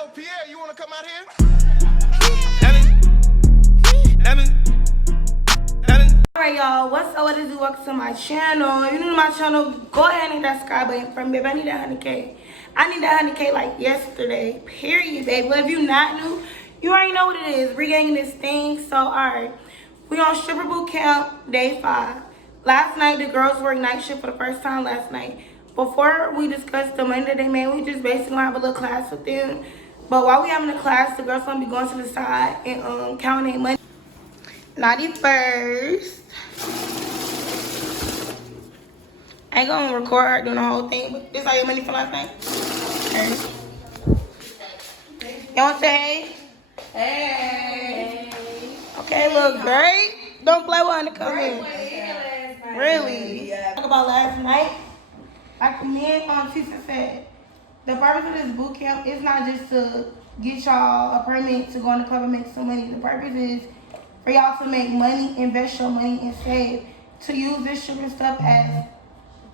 Yo, Pierre, you wanna come out here? Alright y'all, what's up? What is it? Welcome to my channel. If you're new to my channel, go ahead and hit that subscribe button for me, babe. I need that 100K. I need that 100K like yesterday. Period, babe. But if you're not new, you already know what it is. Regaining this thing. So, alright. We on stripper boot camp, day 5. Last night, the girls worked night shift for the first time last night. Before we discuss the money that they made, we just basically gonna have a little class with them. But while we having the class, the girls gonna be going to the side and counting their money. Naughty first. I ain't gonna record her doing the whole thing, but this is how your money for last night. Okay. You wanna say hey? Hey. Okay, look great. Don't play with her to come in. Really? Yeah. Talk about last night. Like me and Tisa said, the purpose of this boot camp is not just to get y'all a permit to go in the club and make some money. The purpose is for y'all to make money, invest your money, and save. To use this sugar stuff as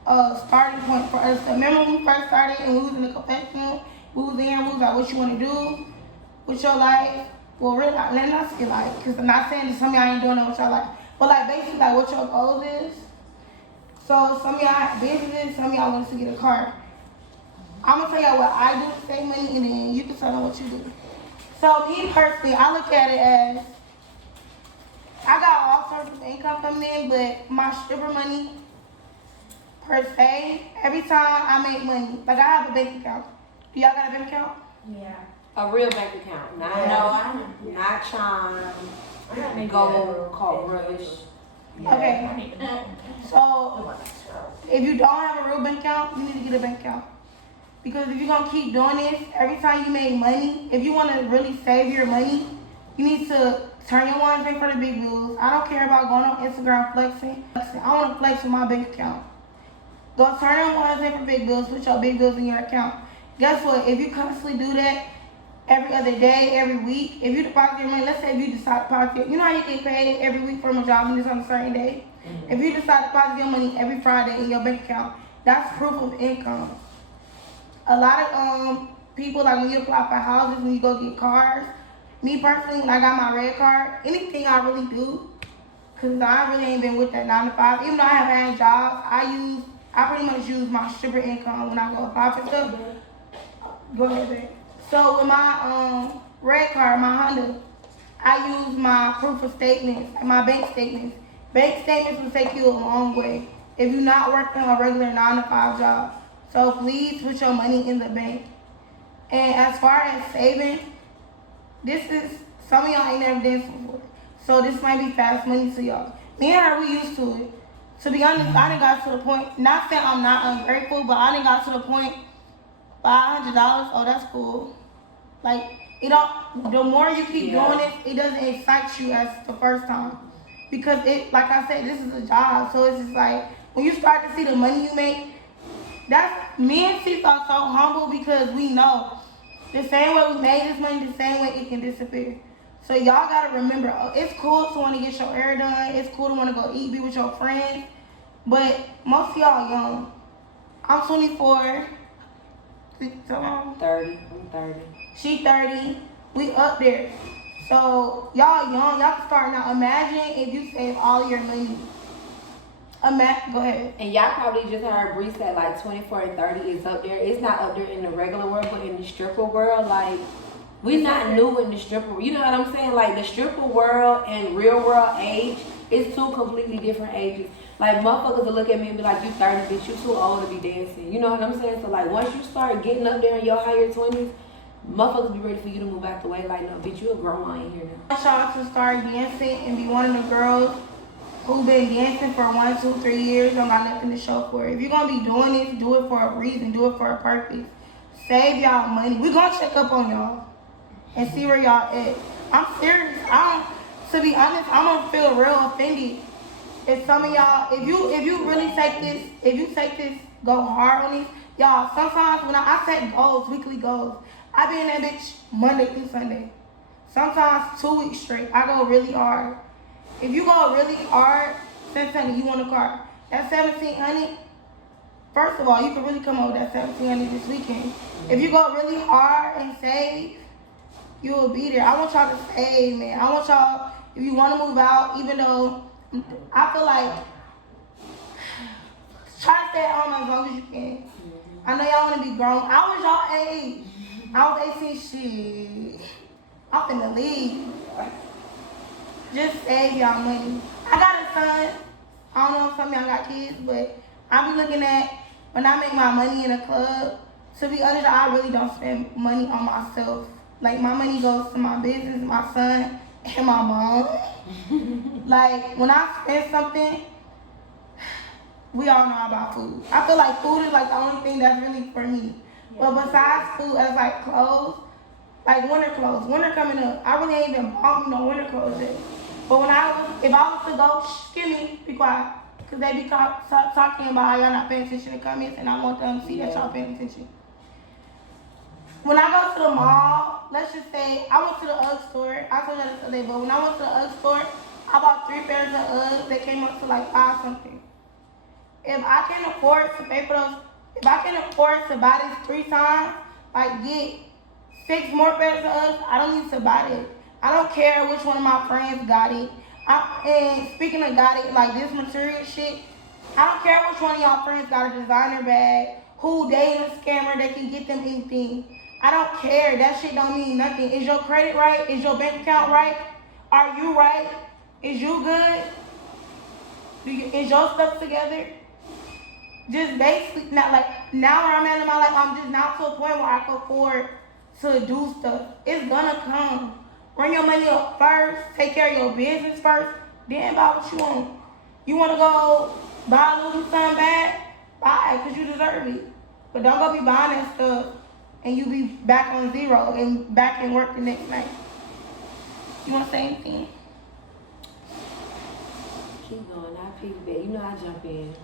a starting point for us. Remember when we first started and we was in the confessional, we was in, we was like, what you want to do with your life? Well, really, let me not say like, because I'm not saying that some of y'all ain't doing that with your life, but like basically like what your goals is. So some of y'all have businesses, some of y'all wants to get a car. I'm going to tell y'all what I do to save money, and then you can tell them what you do. So me personally, I look at it as, I got all sorts of income coming in, but my stripper money, per se, every time I make money, like I have a bank account. Do y'all got a bank account? Yeah. A real bank account, not not Chime, Gold, called Rush. Okay. So if you don't have a real bank account, you need to get a bank account. Because if you're gonna keep doing this, every time you make money, if you wanna really save your money, you need to turn your ones in for the big bills. I don't care about going on Instagram flexing. I wanna flex with my bank account. Go turn your ones in for big bills, put your big bills in your account. Guess what? If you constantly do that every other day, every week, if you deposit your money, let's say if you decide to deposit, you know how you get paid every week from a job and it's on a certain day? Mm-hmm. If you decide to deposit your money every Friday in your bank account, that's proof of income. A lot of people, like when you apply for houses, when you go get cars, me personally, when I got my red card, anything I really do, because I really ain't been with that 9 to 5, even though I have had jobs, I pretty much use my stripper income when I go apply for stuff. Go ahead, babe. So with my red card, my Honda, I use my proof of statements and my bank statements. Bank statements will take you a long way if you're not working a regular 9 to 5 job. So please put your money in the bank. And as far as saving, this is, some of y'all ain't never danced before. So this might be fast money to y'all. Me and her, we used to it. To be honest, I done got to the point, not saying I'm not ungrateful, but I done got to the point, $500, oh, that's cool. Like, the more you keep doing it, it doesn't excite you as the first time. Because it, like I said, this is a job. So it's just like, when you start to see the money you make, me and Sis are so humble because we know the same way we made this money, the same way it can disappear. So y'all gotta remember, it's cool to want to get your hair done. It's cool to want to go eat, be with your friends. But most of y'all young. I'm 24. 30. I'm 30. She 30. We up there. So y'all young. Y'all can start now. Imagine if you save all your money. Go ahead. And y'all probably just heard Bree said like 24 and 30 is up there. It's not up there in the regular world, but in the stripper world, like, we not new in the stripper. You know what I'm saying? Like, the stripper world and real world age is two completely different ages. Like, motherfuckers will look at me and be like, you 30, bitch, you too old to be dancing. You know what I'm saying? So, like, once you start getting up there in your higher 20s, motherfuckers be ready for you to move out the way. Like, no, bitch, you a grown man here now. I want y'all to start dancing and be one of the girls who been dancing for 1, 2, 3 years, don't got nothing to show for it. If you're gonna be doing this, do it for a reason, do it for a purpose. Save y'all money. We're gonna check up on y'all and see where y'all at. I'm serious. To be honest, I'm gonna feel real offended if some of y'all, if you really take this, go hard on this, y'all. Sometimes when I set goals, weekly goals, I be in that bitch Monday through Sunday. Sometimes 2 weeks straight. I go really hard. If you go really hard, since you want a car, that $1,700, first of all, you can really come up with that 1700 this weekend. If you go really hard and save, you will be there. I want y'all to save, man. I want y'all, if you want to move out, even though I feel like, try to stay at home as long as you can. I know y'all want to be grown. I was y'all age. I was 18, shit. I'm finna leave. Just save y'all money. I got a son. I don't know if some of y'all got kids, but I be looking at, when I make my money in a club, to be honest, I really don't spend money on myself. Like, my money goes to my business, my son, and my mom. Like, when I spend something, we all know about food. I feel like food is like the only thing that's really for me. But besides food, as like clothes, like winter clothes. Winter coming up. I really ain't even bought me no winter clothes yet. But if I was to go, give me, be quiet. Because they be talking about how y'all not paying attention to comments, and I want them to see that y'all paying attention. When I go to the mall, let's just say, I went to the UGG store. I told y'all this other day, but when I went to the UGG store, I bought 3 pairs of Uggs. They came up to like 5 something. If I can afford to pay for those, if I can afford to buy this 3 times, like get 6 more pairs of Uggs, I don't need to buy it. I don't care which one of my friends got it. And speaking of got it, like this material shit, I don't care which one of y'all friends got a designer bag, who dating a scammer that can get them anything. I don't care. That shit don't mean nothing. Is your credit right? Is your bank account right? Are you right? Is you good? Is your stuff together? Just basically, not like, now where I'm at in my life, I'm just not to a point where I can afford to do stuff. It's gonna come. Bring your money up first, take care of your business first, then buy what you want. You wanna go buy a Louis Vuitton bag? Buy it, because you deserve it. But don't go be buying that stuff and you be back on zero and back in work the next night. You wanna say anything? Keep going, I piggyback. You know I jump in.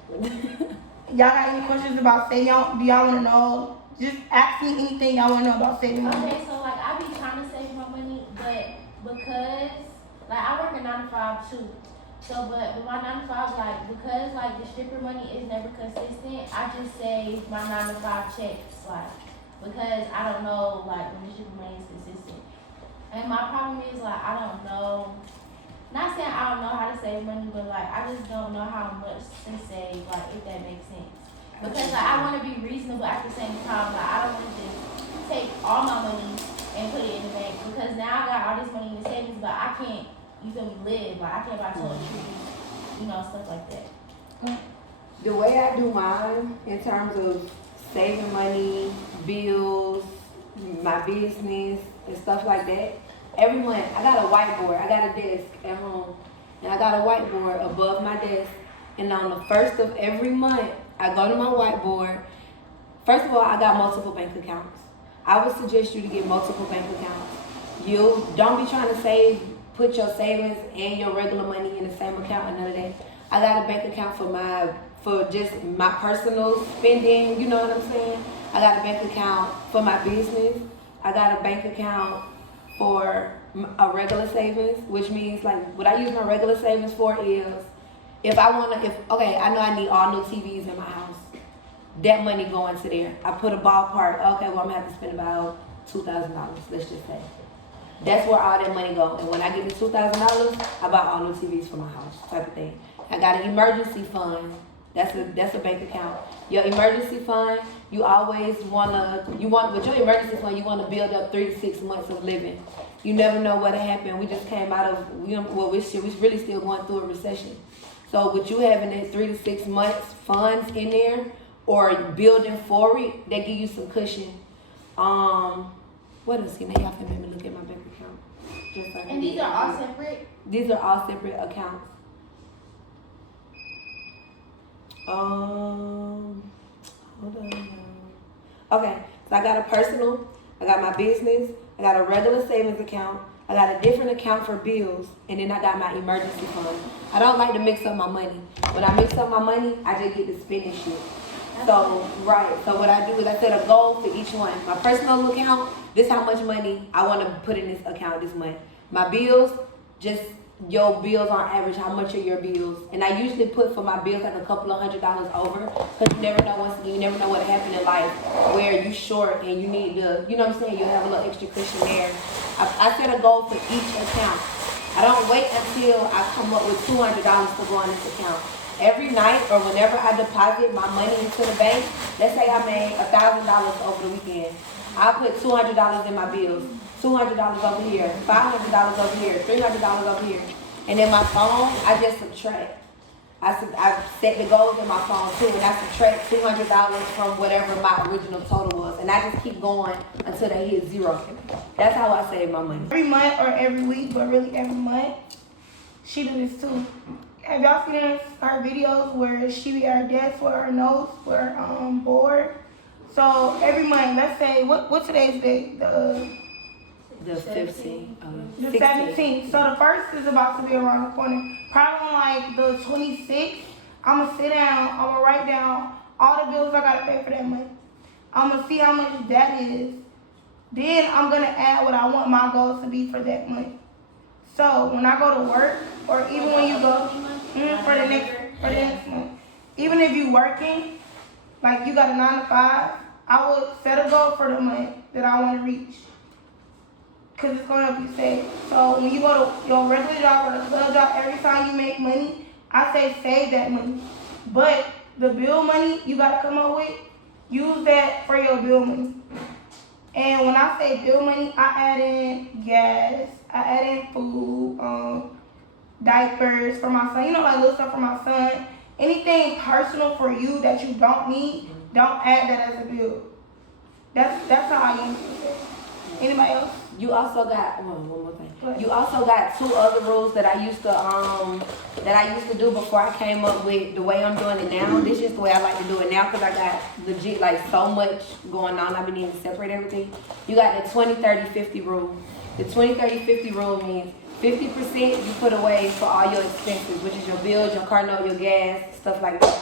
Y'all got any questions about saving? Do y'all want to know? Just ask me anything y'all want to know about saving money. Okay, so like I be trying to save my money, but because like I work a 9 to 5 too. So but my 9 to 5, like because like the stripper money is never consistent, I just save my 9 to 5 checks, like because I don't know like when the stripper money is consistent. And my problem is like I don't know. Not saying I don't know how to save money, but like I just don't know how much to save, like if that makes sense. Because like I want to be reasonable at the same time. Like I don't want to just take all my money and put it in the bank because now I got all this money in the savings, but I can't, you feel me, live. Like I can't buy toiletries, you know, stuff like that. The way I do mine in terms of saving money, bills, my business, and stuff like that. Every month, I got a whiteboard. I got a desk at home, and I got a whiteboard above my desk. And on the first of every month, I go to my whiteboard. First of all, I got multiple bank accounts. I would suggest you to get multiple bank accounts. You don't be trying to save, put your savings and your regular money in the same account and none of that. I got a bank account for just my personal spending, you know what I'm saying? I got a bank account for my business. I got a bank account for a regular savings, which means like what I use my regular savings for is I know I need all new TVs in my house. That money going to there. I put a ballpark, okay, well I'm gonna have to spend about $2,000, let's just say. That's where all that money goes. And when I get the $2,000, I buy all new TVs for my house, type of thing. I got an emergency fund. That's a bank account. Your emergency fund, with your emergency fund, you want to build up 3 to 6 months of living. You never know what'll happen. We just came out of, we're really still going through a recession. So with you having that 3 to 6 months funds in there or building for it, they give you some cushion. What else? Now y'all can make me look at my bank account. Just like And these are all separate? These are all separate accounts. Hold on. Okay, so I got a personal, I got my business, I got a regular savings account, I got a different account for bills, and then I got my emergency fund. I don't like to mix up my money. When I mix up my money, I just get to spending shit. So what I do is I set a goal for each one. My personal account, this how much money I want to put in this account this month. My bills, just your bills on average, how much are your bills? And I usually put for my bills like a couple of $100 over, because you never know, once again, you never know what happened in life where you short and you need to, you know what I'm saying, you have a little extra cushion there. I set a goal for each account. I don't wait until I come up with $200 to go on this account. Every night or whenever I deposit my money into the bank, let's say I made $1,000 over the weekend, I put $200 in my bills. $200 over here, $500 over here, $300 over here. And in my phone, I just subtract. I set the goals in my phone too, and I subtract $200 from whatever my original total was. And I just keep going until they hit zero. That's how I save my money. Every month or every week, but really every month, she do this too. Have y'all seen her videos where she be at her desk with her notes, with her board? So every month, let's say, what today's date? The 15th. The 17th. So the first is about to be around the corner. Probably on like the 26th, I'm gonna sit down, I'm gonna write down all the bills I gotta pay for that month. I'm gonna see how much that is. Then I'm gonna add what I want my goals to be for that month. So when I go to work, or even when you go for the next month, even if you working, like you got a 9 to 5, I would set a goal for the month that I want to reach. Cause it's gonna help you save. So when you go to your regular job or a club job, every time you make money, I say save that money. But the bill money you gotta come up with, use that for your bill money. And when I say bill money, I add in gas, I add in food, diapers for my son, you know, like little stuff for my son. Anything personal for you that you don't need, don't add that as a bill. That's how I use it. Anybody else? You also got one more thing. You also got 2 other rules that I used to do before I came up with the way I'm doing it now. This is the way I like to do it now because I got legit like so much going on. I've been needing to separate everything. You got the 20-30-50 rule. The 20-30-50 rule means 50% you put away for all your expenses, which is your bills, your car note, your gas, stuff like that.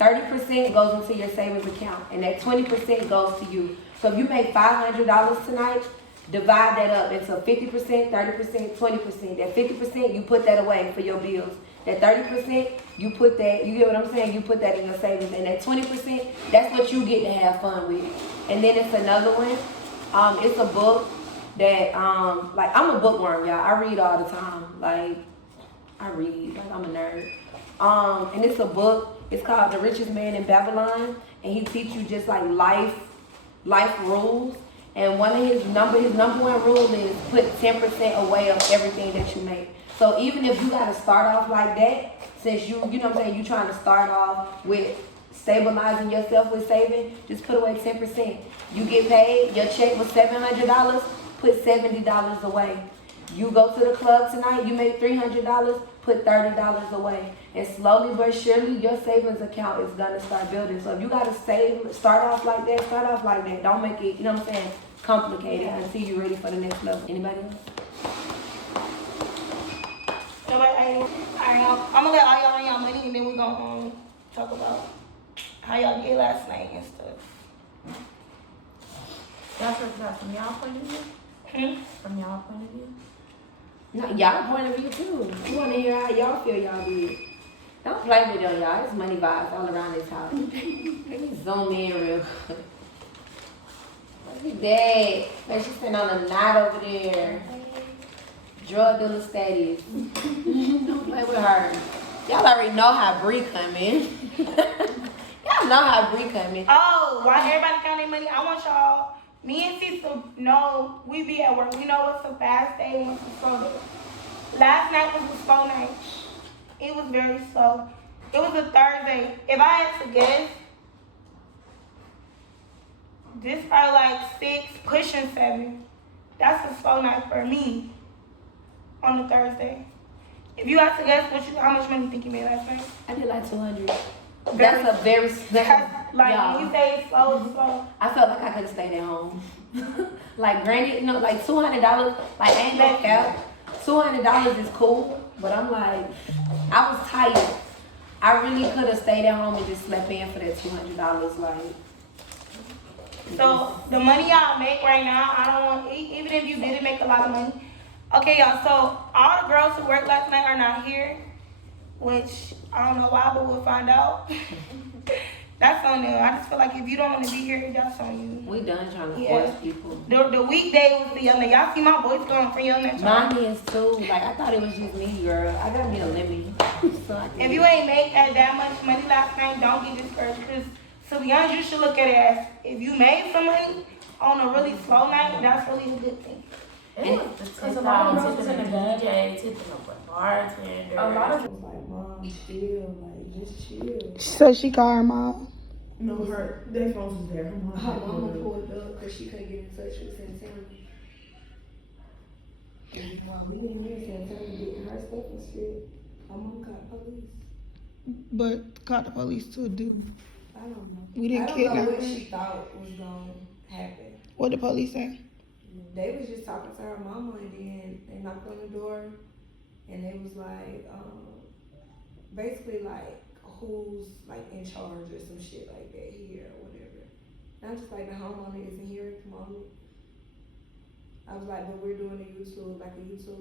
30% goes into your savings account, and that 20% goes to you. So if you make $500 tonight, divide that up into 50%, 30%, 20%. That 50%, you put that away for your bills. That 30%, you put that, you get what I'm saying? You put that in your savings. And that 20%, that's what you get to have fun with. And then it's another one. It's a book that, like, I'm a bookworm, y'all. I read all the time. Like, I read. Like, I'm a nerd. And it's a book. It's called The Richest Man in Babylon. And he teaches you just, like, life rules. And one of his number one rule is put 10% away of everything that you make. So even if you gotta start off like that, since you know what I'm saying, you trying to start off with stabilizing yourself with saving, just put away 10%. You get paid, your check was $700, put $70 away. You go to the club tonight, you make $300, put $30 away. And slowly but surely, your savings account is gonna start building. So if you gotta save, start off like that. Don't make it, you know what I'm saying, complicated until you're ready for the next level. Anybody else? Alright, I'm gonna let all y'all on y'all money, and then we're gonna talk about how y'all did last night and stuff. Y'all talk about from y'all point of view? From y'all point of view? No, y'all point of view too. You wanna hear how y'all feel y'all did. Don't play with them, y'all. It's money vibes all around this house. Let me zoom in real quick. Look at that. Like she's sitting on a knot over there. Drug dealer status. Don't play with her. Y'all already know how Bree come in. Y'all know how Bree come in. Oh, why everybody count their money? I want y'all, me and Cecil know we be at work. We know what's a fast day and what's a slow day. Last night was a slow night. It was very slow. It was a Thursday. If I had to guess, this probably like 6, pushing 7. That's a slow night for me on a Thursday. If you had to guess, how much money you think you made last night? I did like 200. That's a very like y'all, when you say it's slow. I felt like I could have stayed at home. Like granted, you know, like $200. Like I ain't no cap. $200 is cool, but I'm like, I was tired. I really could have stayed at home and just slept in for that $200. Like. So the money y'all make right now, I don't want. Even if you didn't make a lot of money, Okay, y'all. So all the girls who worked last night are not here, which I don't know why, but we'll find out. That's on them. I just feel like if you don't want to be here, that's on you. We done trying to Yeah. force people. The weekday was the yelling. Y'all see my voice going for yelling at y'all. Mine is too. Like, I thought it was just me, girl. I got me a lemon. So I can If you ain't make that much money last night, don't get discouraged. Because to be honest, you should look at it as if you made some money on a really slow night, that's really a good thing. Because a lot of girls tipping a DJ, tipping a bartender. A lot of like, Mom, chill. Like, just chill. So she called her mom. No, their phones was there. Her Mama pulled up because she couldn't get in touch with Santana. While we didn't hear Santana getting her stuff and shit, my mom called the police. But called the police too, dude. I don't know. We didn't I don't kidnap know her. what she thought was going to happen. What the police say? They was just talking to her mama, and then they knocked on the door, and they was like, basically like, who's like in charge or some shit like that here or whatever. And I'm just like, the homeowner isn't here at the moment. I was like, but we're doing a YouTube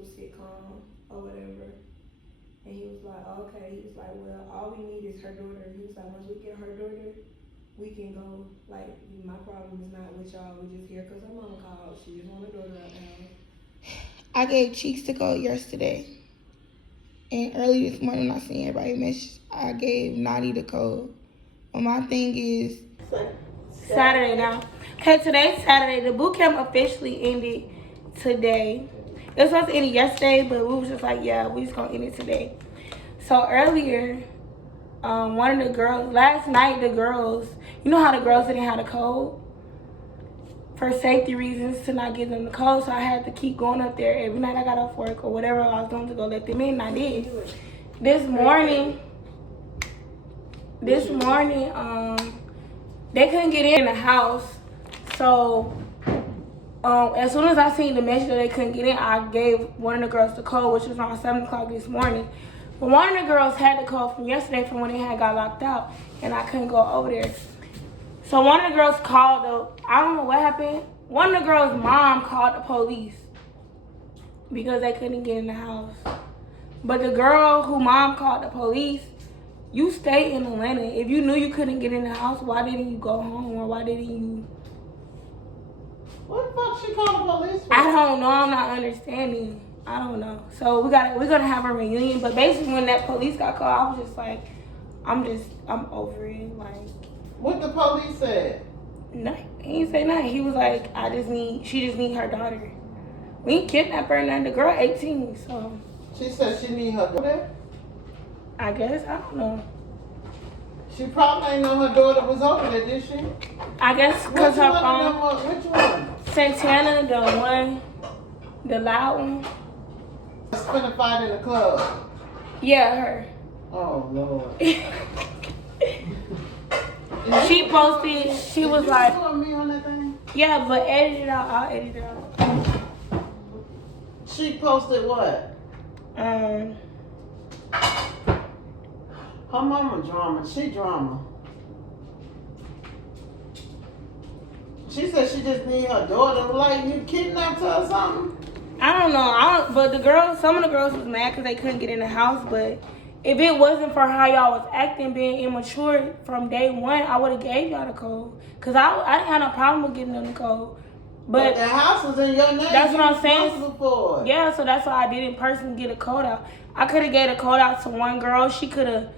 sitcom or whatever. And he was like, okay. He was like, well, all we need is her daughter. He was like, once we get her daughter, we can go. Like, my problem is not with y'all. We just here because her mama called. She just want her daughter out now. I gave Cheeks the code yesterday. And early this morning, I seen everybody message. I gave Naughty the code. But my thing is Saturday now. Okay, today's Saturday. The boot camp officially ended today. It was supposed to end yesterday, but we was just like, yeah, we just gonna end it today. So earlier, one of the girls, last night the girls, you know how the girls didn't have the code? For safety reasons to not give them the code, so I had to keep going up there every night I got off work or whatever I was doing to go let them in, and I did. This morning, they couldn't get in the house, so as soon as I seen the message that they couldn't get in, I gave one of the girls the code, which was around 7 o'clock this morning. But one of the girls had the code from yesterday from when they had got locked out, and I couldn't go over there. So one of the girls called I don't know what happened. One of the girls' mom called the police because they couldn't get in the house. But the girl who mom called the police, you stay in Atlanta. If you knew you couldn't get in the house, why didn't you go home, or why didn't you? what the fuck she called the police for? I don't know. I'm not understanding. I don't know. So we're gonna have a reunion. But basically, when that police got called, I was just like, I'm over it. Like, What the police said? nothing. He didn't say nothing. He was like, she just need her daughter. We ain't kidnap her, nothing. The girl 18, so She said she need her daughter. I guess I don't know. She probably ain't know her daughter was over there, did she? I guess because her phone. Which one? Santana, the loud one. Spent a fight in the club. Yeah, her. Oh Lord. She posted. She was like, You me on that thing? yeah, but edit it out. I'll edit it out. She posted what? Um. Her mama drama. She drama. She said she just need her daughter. Like, you kidnapped her or something? I don't know. But some of the girls was mad because they couldn't get in the house. But if it wasn't for how y'all was acting, being immature from day one, I would have gave y'all the code. Because I didn't have no problem with getting them the code. But the house was in your name. That's what I'm saying. Responsible for it. Yeah, so that's why I didn't personally get a code out. I could have gave a code out to one girl. She could have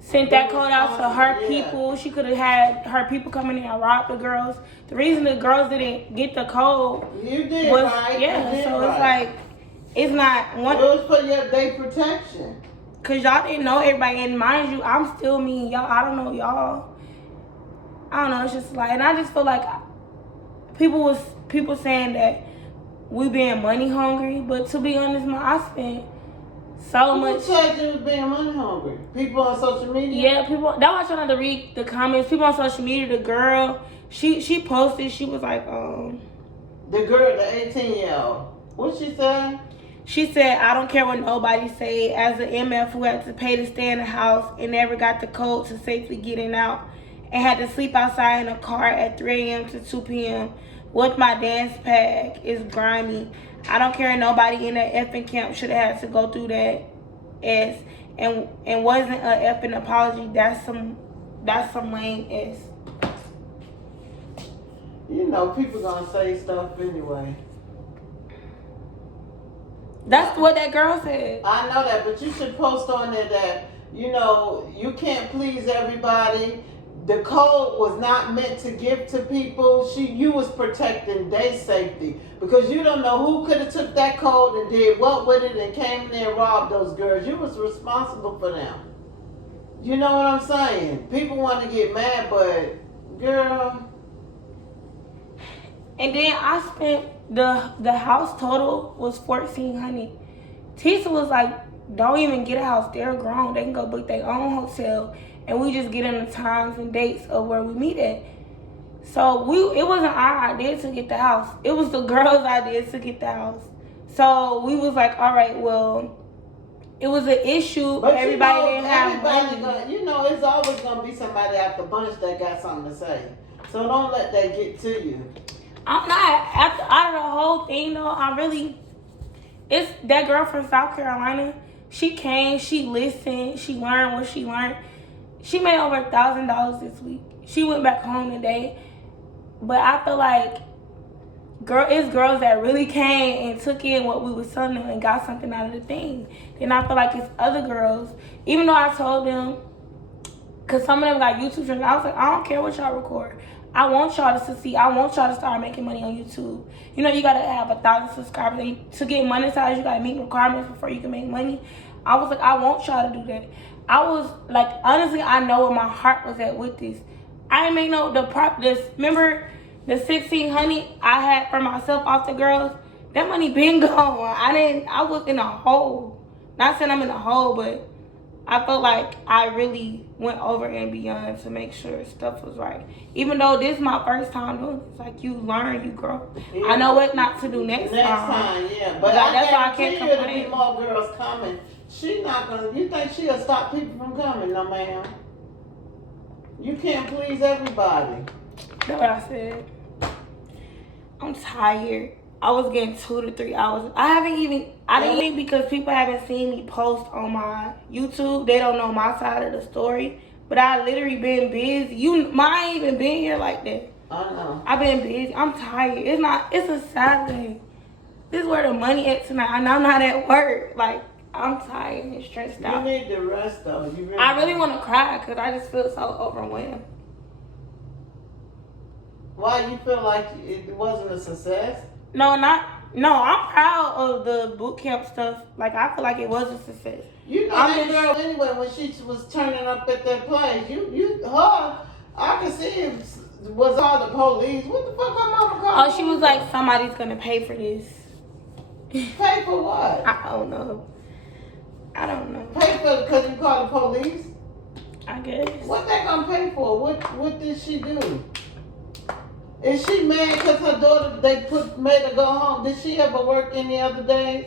sent that code out to her people. She could have had her people come in and rob the girls. The reason the girls didn't get the code You did was, right. yeah, You did so right. it's like, it's not one. It was for their protection. Because y'all didn't know everybody. And mind you, I'm still me. Y'all, I don't know y'all. I don't know. It's just like, and I just feel like people saying that we being money hungry. But to be honest, I spent so much. Who said you was being money hungry? People on social media? Yeah, people. That's why I trying to read the comments. People on social media. The girl, she posted. She was like, The girl, the 18-year-old. What she said? She said, I don't care what nobody say. As an MF who had to pay to stay in the house and never got the code to safely get in and out, and had to sleep outside in a car at 3 a.m. to 2 p.m. with my dance pack. It's grimy. I don't care. Nobody in that effing camp should have had to go through that. And wasn't a effing apology. That's some lame ass. You know, people gonna say stuff anyway. That's what that girl said. I know that, but you should post on there that, you know, you can't please everybody. The code was not meant to give to people. You was protecting their safety, because you don't know who could have took that code and did what with it and came in there and robbed those girls. You was responsible for them. You know what I'm saying? People want to get mad, but girl. And then I spent the house total was $1,400. Tisa was like, don't even get a house. They're grown. They can go book their own hotel, and we just get in the times and dates of where we meet at. So it wasn't our idea to get the house. It was the girls' idea to get the house. So we was like, all right, well, it was an issue. But everybody didn't have money. It's always gonna be somebody at the bunch that got something to say. So don't let that get to you. I'm not out of the whole thing though. It's that girl from South Carolina. She came, she listened, she learned what she learned. She made over $1,000 this week. She went back home today. But I feel like it's girls that really came and took in what we was telling them and got something out of the thing. Then I feel like it's other girls, even though I told them, because some of them got YouTube channels, I was like, I don't care what y'all record. I want y'all to succeed. I want y'all to start making money on YouTube. You know, you gotta have 1,000 subscribers. And to get monetized, you gotta meet requirements before you can make money. I was like, I want y'all to do that. I was like, honestly, I know where my heart was at with this. I ain't make remember the $1,600 I had for myself off the girls? That money been gone. I was in a hole. Not saying I'm in a hole, but I felt like I really went over and beyond to make sure stuff was right. Even though this is my first time doing it, it's like you learn, you grow. Yeah. I know what not to do next time. Next time, yeah. But that's why I can't complain. There'll be more girls coming. She's not gonna. You think she'll stop people from coming? No, ma'am. You can't please everybody. That's what I said. I'm tired. I was getting 2 to 3 hours. I didn't even because people haven't seen me post on my YouTube. They don't know my side of the story. But I literally been busy. I ain't even been here like that. I know. I've been busy. I'm tired. It's a Saturday. This is where the money at tonight. And I'm not at work. Like, I'm tired and stressed out. You need the rest though. I really want to cry because I just feel so overwhelmed. Why you feel like it wasn't a success? No, I'm proud of the bootcamp stuff. Like, I feel like it was a success. You know that girl anyway, when she was turning up at that place, I could see it was all the police. What the fuck her mama called? Oh, she was like, somebody's gonna pay for this. Pay for what? I don't know. Pay for because you called the police? I guess. What they gonna pay for? What did she do? Is she mad because her daughter, made her go home? Did she ever work any other days?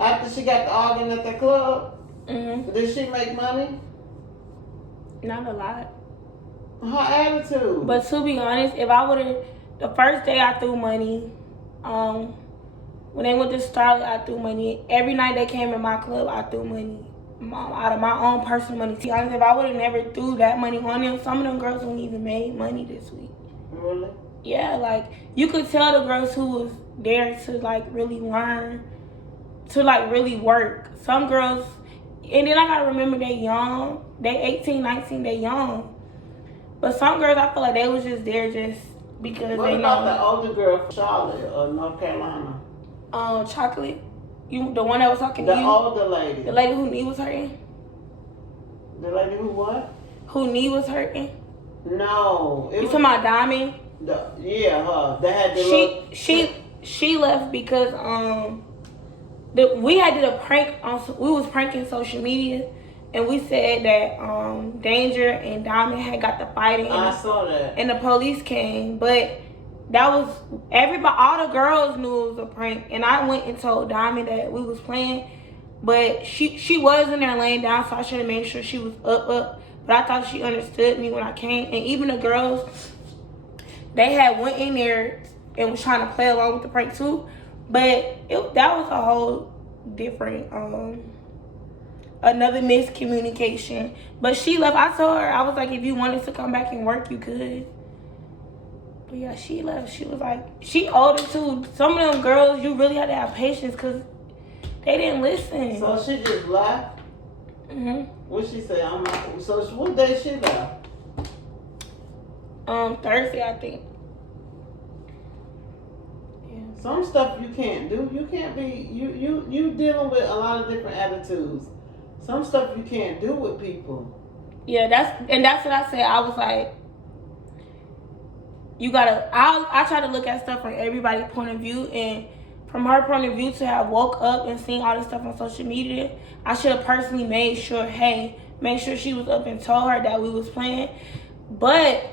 After she got the organ at the club? Mm-hmm. Did she make money? Not a lot. Her attitude. But to be honest, if I would've, the first day I threw money, when they went to Starlet, I threw money. Every night they came in my club, I threw money. Out of my own personal money. To be honest, if I would have never threw that money on them, some of them girls wouldn't even made money this week. Really? Yeah, like, you could tell the girls who was there to, like, really learn, to, like, really work. Some girls, and then I gotta remember they young. They 18, 19, they young. But some girls, I feel like they was just there just because what they know. What about the older girl from Charlotte or North Carolina? Chocolate. The one that was talking to you? The older lady. The lady who knee was hurting? The lady who what? Who knee was hurting? No. You talking about Diamond? Yeah, her. They had the she left because we had did a prank we was pranking social media, and we said that Danger and Diamond had got the fighting. I saw that. And the police came, but that was everybody. All the girls knew it was a prank, and I went and told Diamond that we was playing, but she was in there laying down, so I should have made sure she was up. But I thought she understood me when I came, and even the girls they had went in there and was trying to play along with the prank too, but that was a whole different another miscommunication. But she left. I told her, I was like, if you wanted to come back and work, you could. But yeah, she left. She was like, she older too. Some of them girls, you really had to have patience because they didn't listen. So she just left? Mm-hmm. What she say? I'm not, so what day she left? Thursday, I think. Some stuff you can't do. You can't be you dealing with a lot of different attitudes. Some stuff you can't do with people. Yeah, that's what I said. I was like, you gotta. I try to look at stuff from everybody's point of view, and from her point of view, to have woke up and seen all this stuff on social media, I should have personally made sure she was up and told her that we was playing. But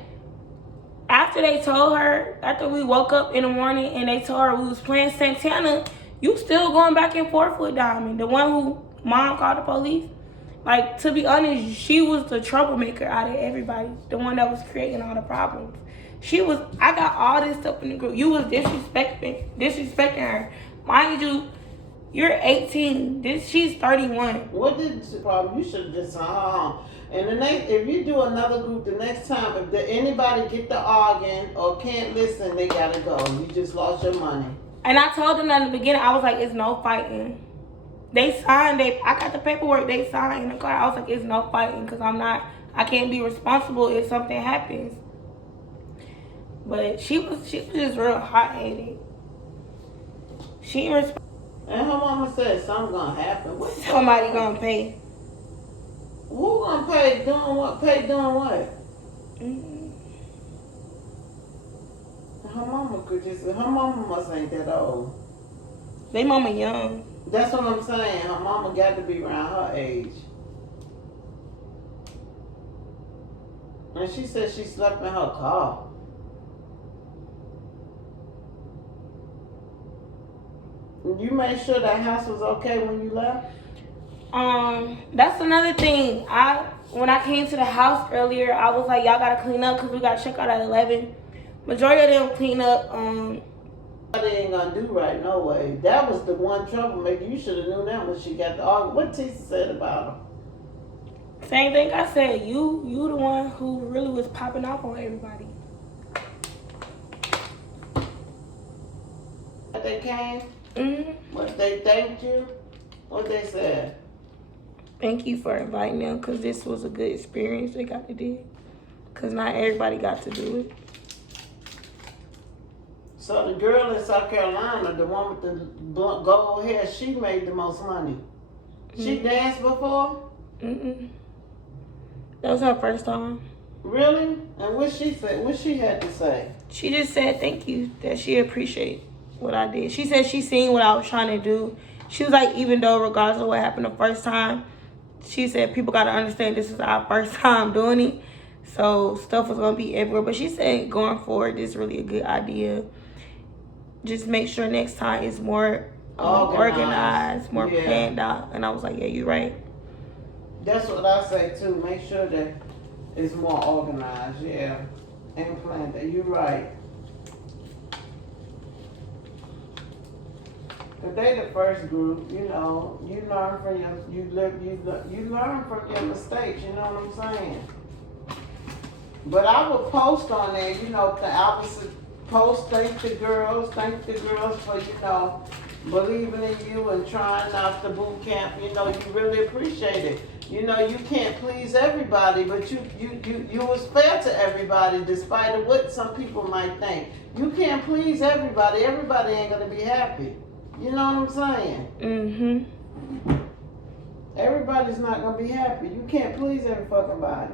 after we woke up in the morning and they told her we was playing, Santana, you still going back and forth with Diamond, the one who mom called the police. Like, to be honest, she was the troublemaker out of everybody, the one that was creating all the problems. I got all this stuff in the group. You was disrespecting her. Mind you, you're 18. She's 31. What did the problem? You should have just said, And if you do another group the next time, if anybody get the arguing or can't listen, they gotta go. You just lost your money. And I told them in the beginning, I was like, it's no fighting. They signed it. I got the paperwork. They signed in the car. I was like, it's no fighting because I can't be responsible if something happens. But she was just real hot-headed. And her mama said something gonna happen. Somebody gonna pay. Who gonna pay? Doing what? Pay doing what? Mm-hmm. Her mama must ain't that old. They mama young. That's what I'm saying. Her mama got to be around her age. And she said she slept in her car. You made sure that house was okay when you left? That's another thing. When I came to the house earlier, I was like, y'all gotta clean up because we gotta check out at 11. Majority of them clean up. They ain't gonna do right, no way. That was the one troublemaker. You should have known that when she got the argument. What Tisa said about her? Same thing I said. You the one who really was popping off on everybody. They came? Mm-hmm. What, they thanked you? What they said? Thank you for inviting them because this was a good experience they got to do. Because not everybody got to do it. So the girl in South Carolina, the one with the gold hair, she made the most money. She danced before? Mm-mm. That was her first time. Really? And what she said? What she had to say? She just said thank you, that she appreciate what I did. She said she seen what I was trying to do. She was like, even though regardless of what happened the first time, she said people got to understand this is our first time doing it. So stuff was going to be everywhere. But she said going forward, this is really a good idea. Just make sure next time it's more organized, more planned out. And I was like, yeah, you're right. That's what I say too. Make sure that it's more organized, and planned. You're right. But they the first group, you know. You learn from you learn from your mistakes. You know what I'm saying? But I would post on there, you know, the opposite post. Thank the girls for, you know, believing in you and trying out the boot camp. You know, you really appreciate it. You know, you can't please everybody, but you was fair to everybody despite of what some people might think. You can't please everybody. Everybody ain't gonna be happy. You know what I'm saying? Mm-hmm. Everybody's not gonna be happy. You can't please every fucking body.